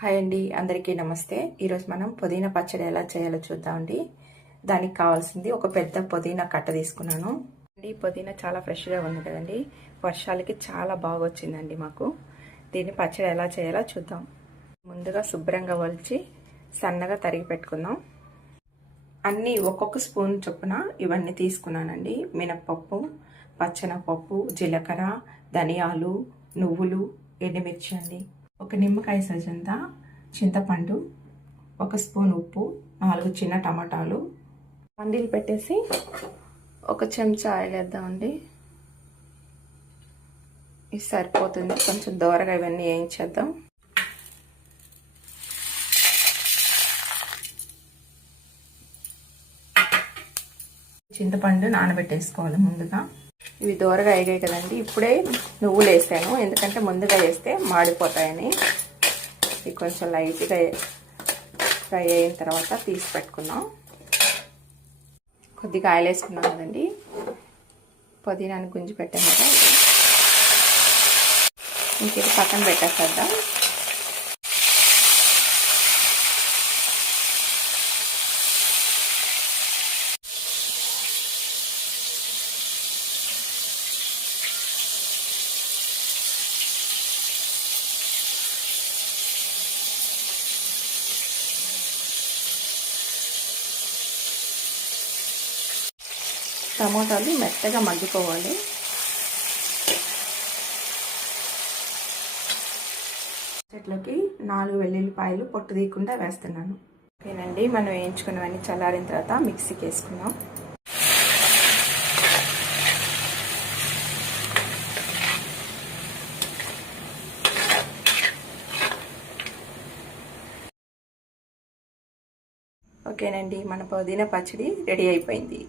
Hi అండి, అందరికీ నమస్తే. ఈరోజు మనం పుదీనా పచ్చడి ఎలా చేయాలో చూద్దామండి. దానికి కావాల్సింది ఒక పెద్ద పుదీనా కట్ట తీసుకున్నాను అండి. పుదీనా చాలా ఫ్రెష్గా ఉంది కదండి, వర్షాలకి చాలా బాగా వచ్చిందండి మాకు. దీన్ని పచ్చడి ఎలా చేయాలో చూద్దాం. ముందుగా శుభ్రంగా ఒలిచి సన్నగా తరిగి పెట్టుకుందాం. అన్నీ ఒక్కొక్క స్పూన్ చొప్పున ఇవన్నీ తీసుకున్నానండి. మినప్పప్పు, పచ్చెనపప్పు, జీలకర్ర, ధనియాలు, నువ్వులు, ఎండుమిర్చి అండి. ఒక నిమ్మకాయ సైజంతా చింతపండు, ఒక స్పూన్ ఉప్పు, 4 చిన్న టమాటాలు. పండీలు పెట్టేసి ఒక చెంచా ఆయిల్ వేద్దామండి. ఇది సరిపోతుంది. కొంచెం దోరగా ఇవన్నీ వేయించేద్దాం. చింతపండు నానబెట్టేసుకోవాలి ముందుగా. ఇవి దోరగా అయ్యాయి కదండి. ఇప్పుడే నువ్వులు వేసాను, ఎందుకంటే ముందుగా వేస్తే మాడిపోతాయని. ఇది కొంచెం లైట్గా ఫ్రై అయిన తర్వాత తీసి పెట్టుకుందాం. కొద్దిగా ఆయిల్ వేసుకున్నాం కదండి, పుదీనాని గుంజి పెట్టాం కదా, ఇంకేది పక్కన పెట్టేద్దాం. టమాటాలు మెత్తగా మగ్గిపోవాలి. చెట్లోకి 4 వెల్లుల్లిపాయలు పొట్టు తీయకుండా వేస్తున్నాను. ఓకేనండి, మనం వేయించుకున్నవన్నీ చల్లారిన తర్వాత మిక్సీకి వేసుకుందాం. ఓకేనండి, మన పుదీనా పచ్చడి రెడీ అయిపోయింది.